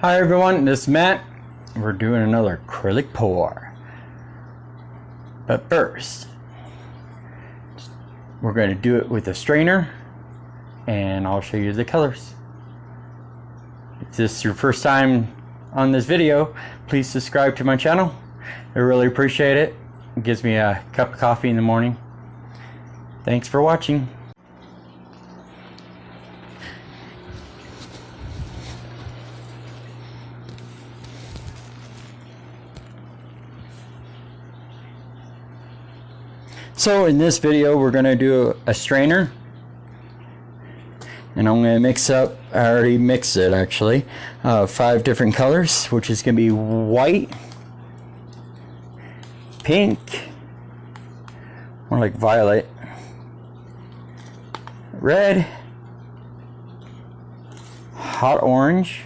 Hi everyone, this is Matt. We're doing another acrylic pour. But first, we're going to do it with a strainer and I'll show you the colors. If this is your first time on this video, please subscribe to my channel. I really appreciate it. It gives me a cup of coffee in the morning. Thanks for watching. So in this video we're going to do a strainer, and I'm going to mix up, I already mixed it actually, 5 different colors, which is going to be white, pink, more like violet, red, hot orange,